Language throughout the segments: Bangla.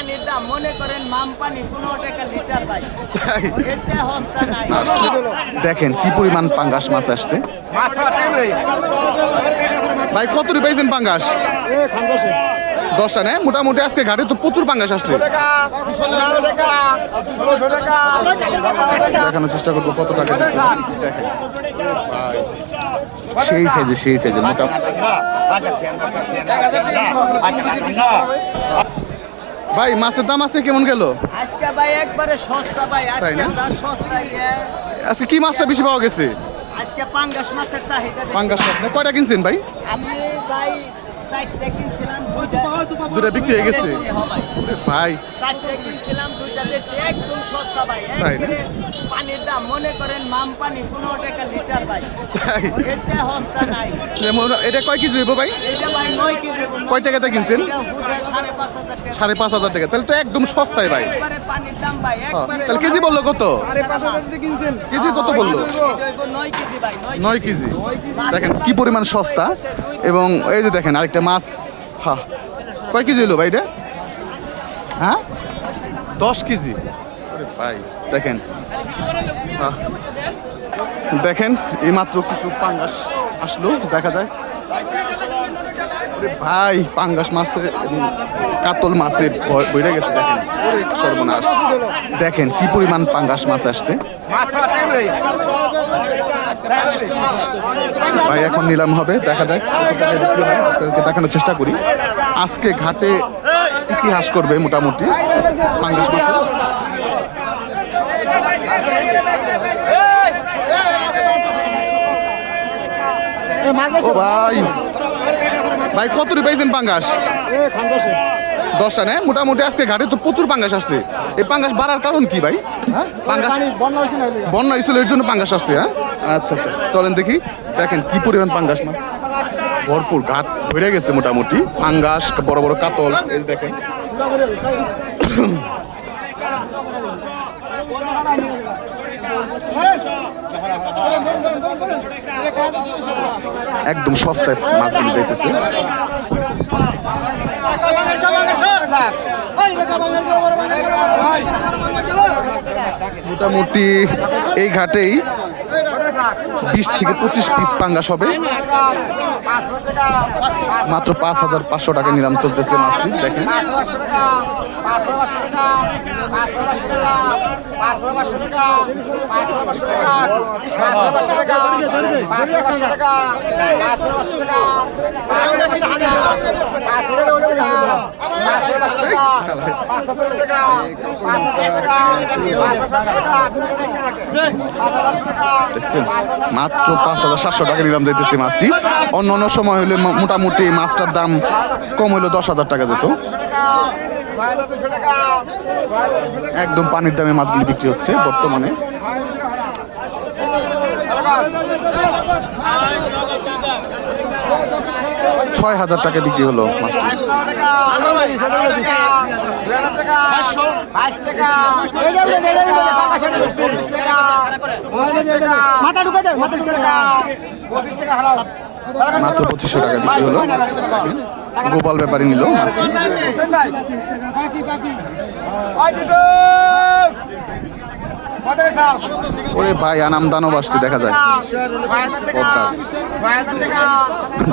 পানির দাম মনে করেন মাম পানি পনেরো টাকা লিটার ভাই। দেখেন কি পরিমাণ পাঙ্গাস মাছ আসছে। ভাই? কত পেয়েছেন পাঙ্গাস? দশটা না? মোটামুটি আজকে ঘাটে তো প্রচুর পাঙ্গাস আসছে। দেখানোর চেষ্টা করব কত টাকা সেই সাইজে সেই সাইজে মোটা ভাই মাছের দাম আছে কেমন গেল আজকে ভাই একবারে সস্তা ভাই আজকে? যা সস্তা আজকে কি মাছটা বেশি পাওয়া গেছে আজকে পাঙ্গাস মাছের চাহিদা। পাঙ্গাস মাছ না কয়টা কিনছেন ভাই আমি ভাই দুটা বিক্রি হয়ে গেছে? হ্যাঁ। ভাই। ওরে ভাই। চারটে কিনছিলাম দুইটা বেশি একদম সস্তা ভাই। তাই না? একবারে পানির দাম মনে করেন মাম পানি পনেরো টাকা লিটার ভাই। তাই? এর চেয়ে হস্তা নাই এটা কয় কেজি হইব ভাই? এইটা ভাই নয় কেজি কয় টাকাতে কিনছেন? সাড়ে পাঁচ হাজার টাকা। সাড়ে পাঁচ হাজার টাকা। তাহলে তো একদম সস্তায় ভাই। একবারে পানির দাম ভাই হ্যাঁ, একবারে তাহলে কেজি বলল কত? কেজি কত বলল? নয় কেজি নয় নয় কেজি। দেখেন কি পরিমাণ সস্তা। এবং এই যে দেখেন আরেকটা মাছ হ্যাঁ কয় কেজি হলো ভাই এটা? হ্যাঁ? দশ কেজি। ভাই, দেখেন। দেখেন, এই মাত্র কিছু পাঙ্গাস আসলো, দেখা যায়। ভাই, পাঙ্গাস মাছের কাতল ভয় বইরে গেছে দেখেন। সর্বনাশ। দেখেন কি পরিমাণ পাঙ্গাস মাছ আসছে। ভাই, এখন নিলাম হবে, দেখা যাক। দেখানোর চেষ্টা করি। আজকে ঘাটে ইতিহাস করবে মোটামুটি পাঙ্গাস মাছের ও ভাই ভাই কত পেয়েছেন পাঙ্গাস? দশটা না? মোটামুটি আজকে ঘাটে তো প্রচুর পাঙ্গাস আসছে। এই পাঙ্গাস বাড়ার কারণ কি ভাই? হ্যাঁ? পাঙ্গাস বন্যা হয়েছিল এর জন্য পাঙ্গাস আসছে হ্যাঁ? আচ্ছা আচ্ছা। চলেন দেখি। দেখেন কি পরিমাণ পাঙ্গাস মাছ। ভরপুর ঘাট ভরে গেছে মোটামুটি। পাঙ্গাস বড় বড় কাতল এই দেখেন। একদম সস্তায় মাছগুলো যাইতেছে। মোটামুটি এই ঘাটেই বিশ থেকে পঁচিশ পিস পাঙ্গাস হবে মাত্র পাঁচ হাজার পাঁচশো টাকা নিলাম চলতেছে মাছটি দেখেন দেখছেন? মাত্র পাঁচ হাজার সাতশো টাকা নিলাম যাইতেছে মাছটি। অন্য অন্য সময় হলে মোটামুটি মাছটার দাম কম হইল দশ হাজার টাকা যেত। একদম পানির দামে মাছগুলি বিক্রি হচ্ছে বর্তমানে। ছয় হাজার টাকা বিক্রি হলো মাছটি। মাত্র পঁচিশশো টাকা বিক্রি হলো। গোপাল ব্যাপারী নিল মাছটি। ওরে ভাই, আনাম দানব আসছে, দেখা যায়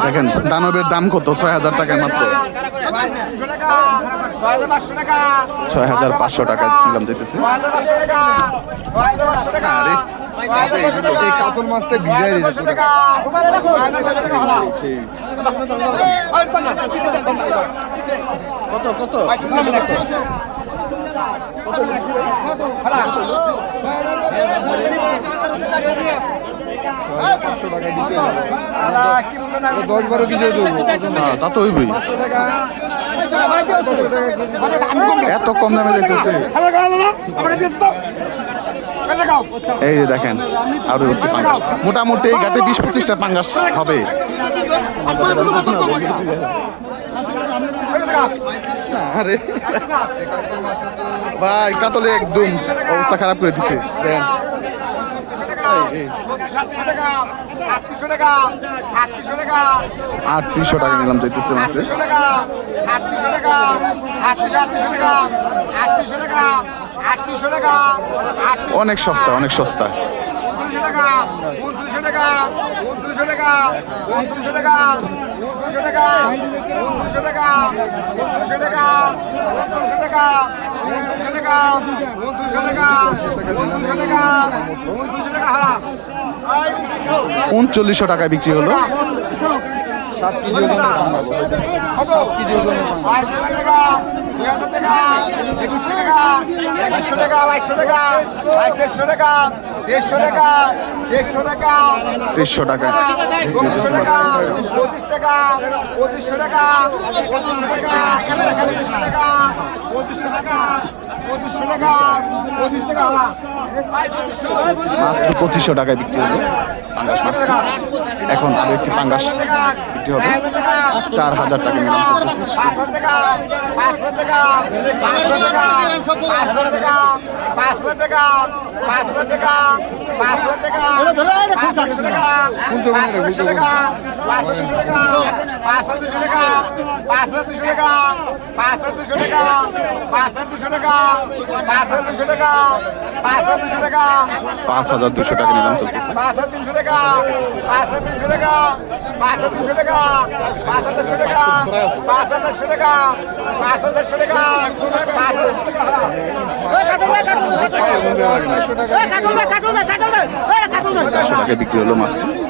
দেখেন, দানবের দাম কত? ছয় হাজার টাকায় মাত্র। ছয় হাজার পাঁচশো টাকা নিলাম যেতেছে। আরে দিয়েছে কত? কত? দশ বারো দেবো না তা তো এত কম দামে এই যে দেখেন, আরও মোটামুটি এই গাছে বিশ পঁচিশটা পাঙ্গাস হবে। আরে, ভাই, কাতলে একদম অবস্থা খারাপ করে দিছে। দেখেন আটত্রিশশো টাকা নিলাম চাইতেছে মাসে। অনেক সস্তা অনেক সস্তা। টাকা টাকা উনত্রিশশো টাকা উনত্রিশশো টাকা উনত্রিশশো টাকা টাকা টাকা টাকা টাকা হারা উনচল্লিশশো টাকায় বিক্রি হলো। সাত কেজি ওজনের বানাবো সাত কেজি ওজনের বাইশ টাকা দুই হাজার টাকা একুশশো টাকা একুশশো টাকা বাইশশো টাকা বাইশ দেড়শো টাকা দেড়শো টাকা দেড়শো টাকা টাকা। পঁচিশশো টাকা পঁচিশ টাকা পঁচিশশো টাকা পঁচিশশো টাকা পঁচিশশো টাকা পঁচিশশো টাকা মাত্র পঁচিশশো টাকায় বিক্রি হলো পাঙ্গাস মাছ এখন আরও একটি পাঙ্গাস বিক্রি হবে। চার হাজার টাকা নিলাম চলতেছে। পাঁচ হাজার দুশো টাকা নিলাম চলতেছে পাঁচ হাজার তিনশো টাকা পাঁচ হাজার তিনশো টাকা পাঁচ হাজার তিনশো টাকা পাঁচ হাজার চারশো টাকা পাঁচ হাজার চারশো টাকা পাঁচ হাজার চারশো টাকা পাঁচ হাজার চারশো টাকা বিক্রি হলো মাছটি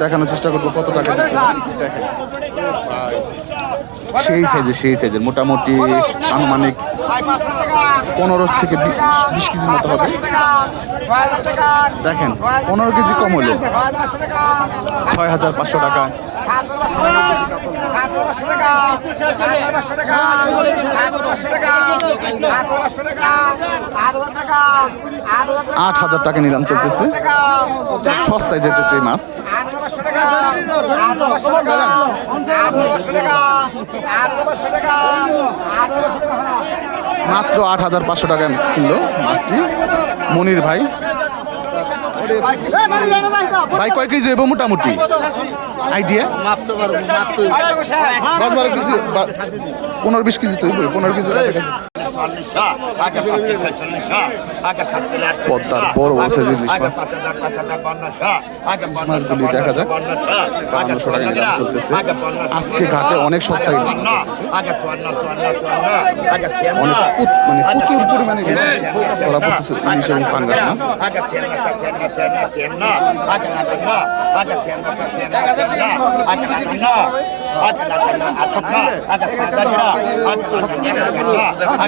দেখানোর চেষ্টা করব, কত টাকা সেই সাইজের সেই সাইজের মোটামুটি আনুমানিক পনেরো থেকে বিশ কেজির মতো হবে। দেখেন, পনেরো কেজি কম হলো ছয় হাজার পাঁচশো টাকা। আট হাজার টাকা নিলাম চলতেছে। সস্তায় যেতেছে মাত্র আট হাজার পাঁচশো টাকা কিনলো মাছটি। মনির ভাই। ভাই কয় কেজি হইব মোটামুটি? আইডিয়া? পনেরো বিশ কেজি তো হইব পনেরো কেজি পদ্মার বড় বড় সাইজের ইলিশ মাছ। মাছগুলি দেখা যাক। বাহান্নশো টাকা নিলাম চলতেছে। আজকে ঘাটে অনেক সস্তা ইলিশ অনেক মানে প্রচুর পরিমাণে ধরা পড়তেছে ইলিশ এবং পাঙ্গাস মাছ।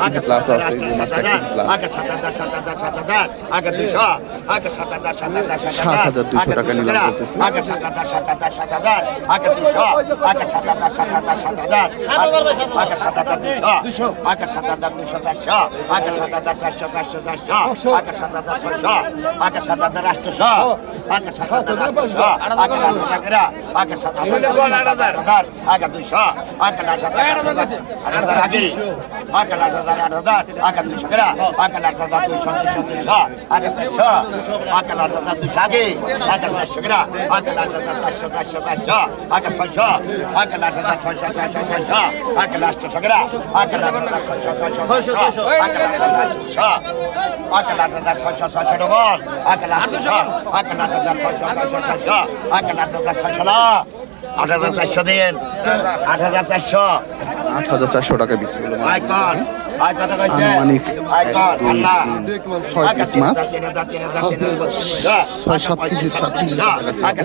কেজি প্লাস আছে এই যে মাছটা কেজি প্লাস সাত হাজার দুশো টাকা নিলাম চলতেছে আগে আগে আট হাজার আট হাজার আগে দুশো গ্রা আগে আট হাজার দুশো দুশো দুশো আগে চারশো আগে আট হাজার দুশো আগে আগে চারশো গ্রা আগে আট হাজার চারশো চারশো চারশো আগে ছয়শো আগে আট হাজার ছয়শো ছয়শো ছয়শো আগে আটশো গ্রা আগে আট হাজার ছয়শো ছয়শো ছয়শো আগে আট হাজার ছয়শো আগে আট হাজার ছয়শো ছয়শো ডবল আগে আটশো ছয়শো আট হাজার চারশো দিন, আট হাজার চারশো। আট হাজার চারশো টাকায় বিক্রি হলো আনুমানিক ছয় পিস মাছ। ছয় সাত কেজি সাত কেজি আকা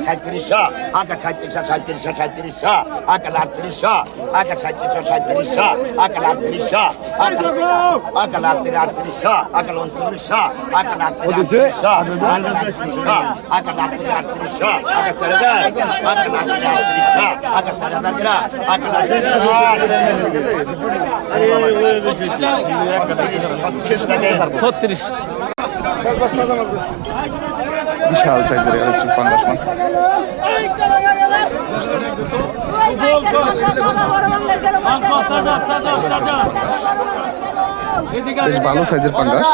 আটত্রিশ বিশাল সাইজের হচ্ছে পাঙ্গাস মাছ। বেশ ভালো সাইজের পাঙ্গাস।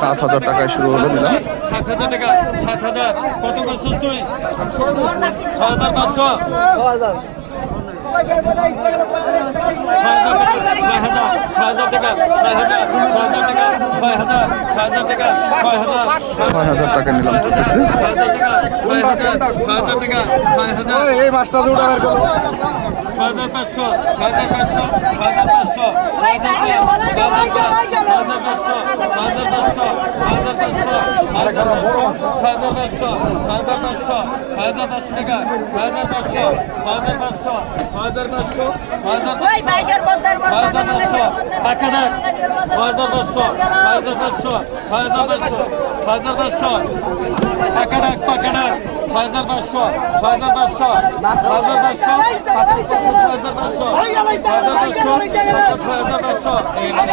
সাত হাজার টাকায় শুরু হলো দিলাম সাত হাজার টাকা সাত হাজার কত বছর তুই? ছ হাজার পাঁচশো। ছ হাজার। ছয় হাজার টাকা নিলাম চলতেছে ছয় হাজার টাকা ছয় হাজার টাকা ছয় হাজার এই মাছটা বের করো ছয় হাজার পাঁচশো ছয় হাজার পাঁচশো ছয় হাজার পাঁচশো ছয় হাজার পাঁচশো ছয় হাজার পাঁচশো ছয় হাজার পাঁচশো ছয় হাজার পাঁচশো হাজার ছয় হাজার ছয়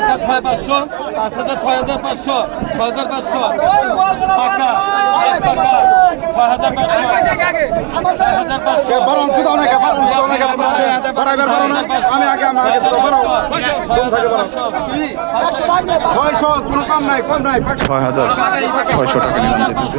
হাজার টাকা টাকা ছয় হাজার ছয় হাজার পাঁচ হাজার ছয় হাজার পাঁচশো ছয় পাঁচশো টাকা টাকা ছয় হাজার পাঁচশো ছয় হাজার পাঁচশো বারণ শুধু অনেকে বারণ শুধু অনেকে বাড়াইবার বারো না আমি আগে আমি আগে চলো বারো ছয়শো কোনো কম নাই কম নাই ছয় হাজার ছয়শো টাকা নিলাম যেতেছে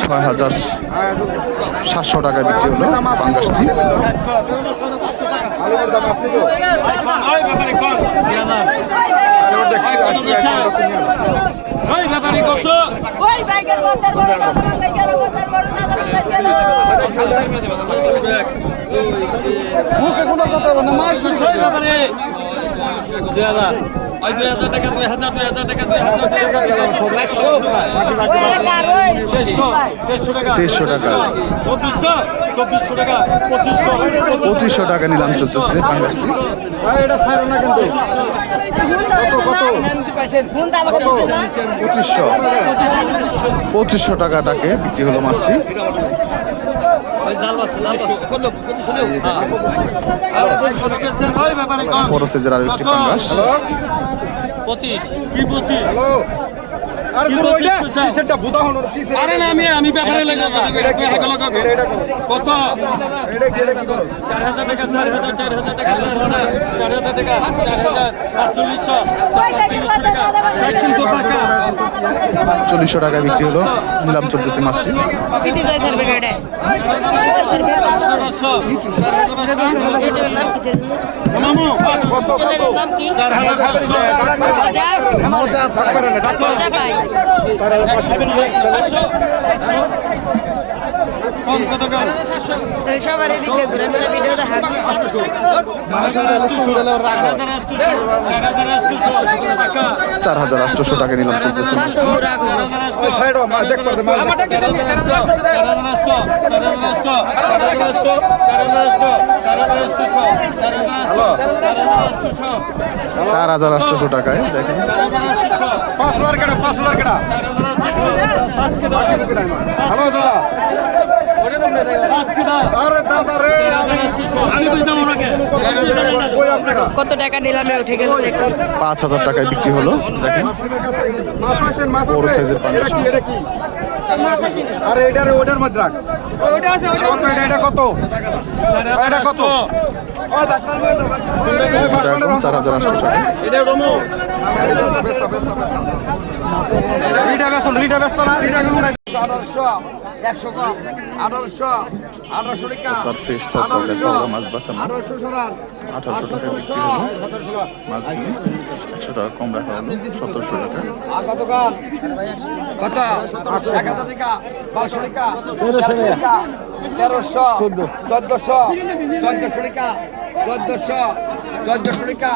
ছয় হাজার সাতশো টাকায় বিক্রি হলো পাঙ্গাসটি মুখে কোনো কথা না হাজার ওই দুই হাজার টাকা দুই হাজার দুই হাজার টাকা দুই হাজার দুই হাজার টাকা। দেড়শো টাকা দেড়শো টাকা। চব্বিশশো চব্বিশশো টাকা পঁচিশশো। পঁচিশশো টাকা নিলাম চলতেছে পাঙ্গাসটি এটা ছাড়ো না কিন্তু। পঁচিশশো। পঁচিশশো টাকাটাকে বিক্রি হলো মাছটি। বড় সাইজের আর একটি পাঙ্গাস। পঁচিশ। কি পঁচিশ? আরে না আমি আমি ব্যাপারে কত চার হাজার টাকা চার হাজার চার হাজার টাকা চার হাজার টাকা চার হাজার টাকা চল্লিশশো টাকা বিক্রি হলো নিলাম চলতেছে মাছটি। চার হাজার পাঁচশো সবার এদিক দিয়ে ঘুরে মেলা ভিডিওতে হাত দিয়ে চার হাজার আটশোশো টাকা নিলাম চলতেছে। পাঁচশো ঘুরে আগুন। সাইড মা দেখ চার হাজার আটশোশো টাকায় দেখেন। পাঁচ হাজার কেটা পাঁচ হাজার কেটা। দাদা। কত টাকা নিলামে উঠে গেল দেখুন। পাঁচ হাজার টাকায় বিক্রি হলো, দেখেন। বড় আছে সাইজের কি আরে এটারে ওটার মধ্যে রাখ এটা কত এটা কত এটা লিটার আঠারোশো একশো কম আঠারোশো আঠারোশো টাকা মাছ আঠারোশো সরান আঠারোশো টাকা একশো টাকা কম রাখা হলো সতেরোশো টাকা। আর কত? এক হাজার টাকা বারোশো টাকা তেরোশো চোদ্দশো চোদ্দশো টাকা চোদ্দশো চোদ্দশো টাকা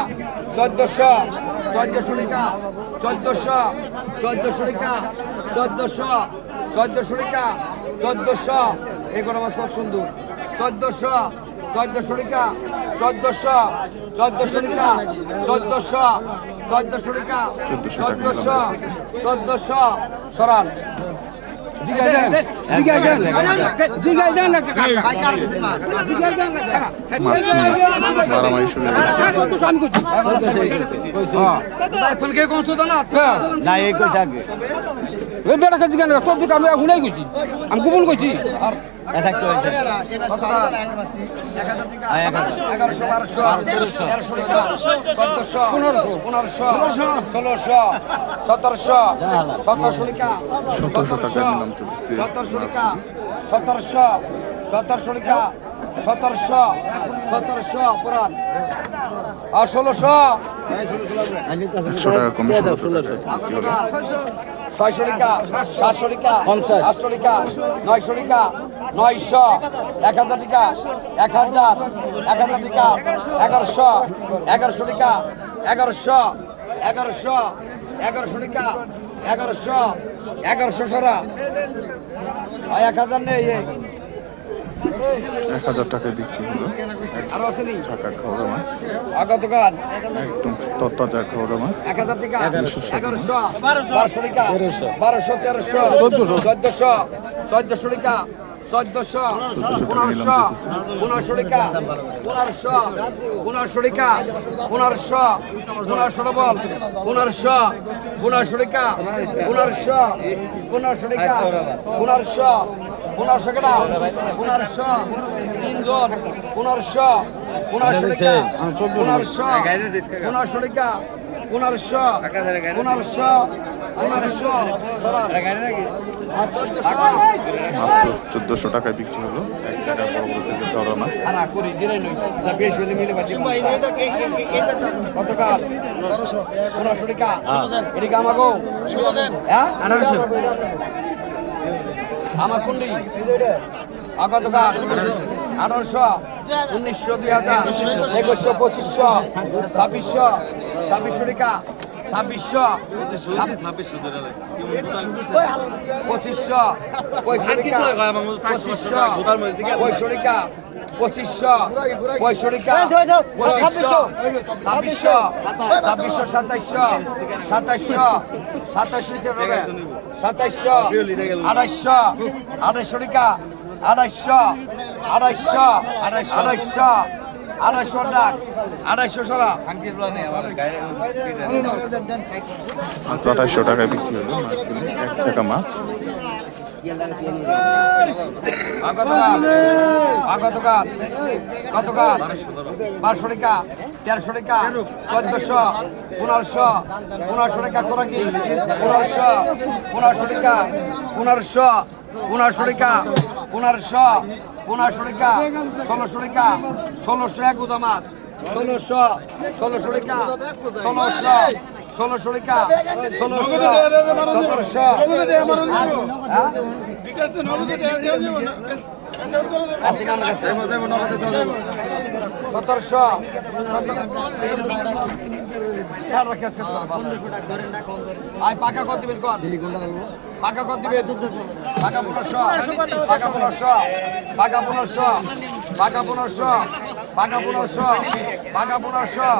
চোদ্দশো চোদ্দশো টাকা চোদ্দশো চোদ্দশো টাকা চোদ্দশো চোদ্দশো টাকা চোদ্দশো এগুলো মাছ কত সুন্দর চোদ্দশো চোদ্দশো টাকা চোদ্দশো চোদ্দশো টাকা চোদ্দশো চোদ্দশো টাকা চোদ্দশো চোদ্দশো সরান না না এই কইছে আগে ওই বেড়াকে জিজ্ঞাসা করো চোদ্দটা আমি গুনাই কইছি। আমি গোপন কইছি। হ্যাঁ, সতেরোশো সতেরোশো সতেরোশো সতেরোশো সতেরোশো পুরান আর ষোলোশো। একশো টাকা কমে ছয়শো টাকা সাতশো টাকা আটশো টাকা নয়শো টাকা নয়শো। এক হাজার টাকা এক হাজার। এক হাজার টাকা এগারোশো। এগারোশো টাকা এগারোশো। এগারোশো। এগারোশো টাকা এগারোশো। এগারোশো সরা। এক হাজার নেই এই। এক হাজার টাকায় বিক্রি হলো। ছাকা খাওয়া মাছ। একদম তত্তাজা খাওয়া মাছ। এক হাজার টাকা। এগারোশো বারোশো। বারোশো তেরোশো। চোদ্দশো। চোদ্দশো। টাকা। চোদ্দশো। পনেরোশো। পনেরোশো টাকা। পনেরোশো। পনেরোশো টাকা। পনেরোশো। পনেরোশো ডবল পনেরোশো। পনেরোশো টাকা। পনেরোশো। পনেরোশো টাকা। পনেরোশো। পনেরোশো কেটা পনেরোশো তিনজন পনেরোশো পনেরোশো পনেরোশো পনেরোশো টাকা পনেরোশো পনেরোশো চোদ্দশো। টাকায় বিক্রি হলো। এক এদিকে আমাকে আমার কুন্ডি কত কাল আঠারোশো, উনিশশো দুই হাজার একুশশো, পঁচিশশো, ছাব্বিশশো ছাব্বিশশো টিকা, ছাব্বিশশো পঁচিশশো, পঁয়ষট্টি পঁয়ষট্টি পঁচিশশো পঁয়ষট্টিটা পঁচিশশো ছাব্বিশশো। ছাব্বিশশো সাতাইশশো সাতাইশশো সাতাইশশো হিসেবে সাতাইশশো আড়াইশশো আড়াইশো টাকা আড়াইশশো আড়াইশশো আড়াইশশো আড়াইশো টাক আড়াইশো সারা। আড়াইশো টাকায় বিক্রি হলো। এক টাকা মাছ। কতকাল কতকাল বারোশো টাকা তেরোশো টাকা চোদ্দশো পনেরোশো পনেরোশো টাকা করে কি পনেরোশো পনেরোশো টাকা পনেরোশো পনেরোশো টাকা পনেরোশো পনেরোশো টাকা ষোলোশো টাকা ষোলোশো এক উদামাত ষোলোশো ষোলোশো টাকা ষোলোশো ষোলোশো টাকা ষোলোশো সতেরোশো? সতেরোশো। আয় পাকা কত দিবেন কর? পাকা কত দিবেন পাকা পনেরোশো। পাকা পনেরোশো। পাকা পনেরোশো। পাকা পনেরোশো। পাকা পনেরোশো পাকা পনেরোশো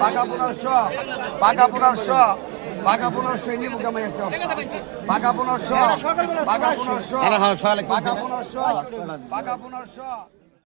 পাকা পনেরোশো পাকা পনেরোশো পাকা পনেরোশো এমনি মুখে আমি আসছে পাকা পনেরোশো পাকা পনেরোশো পাকা পনেরোশো পাকা পনেরোশো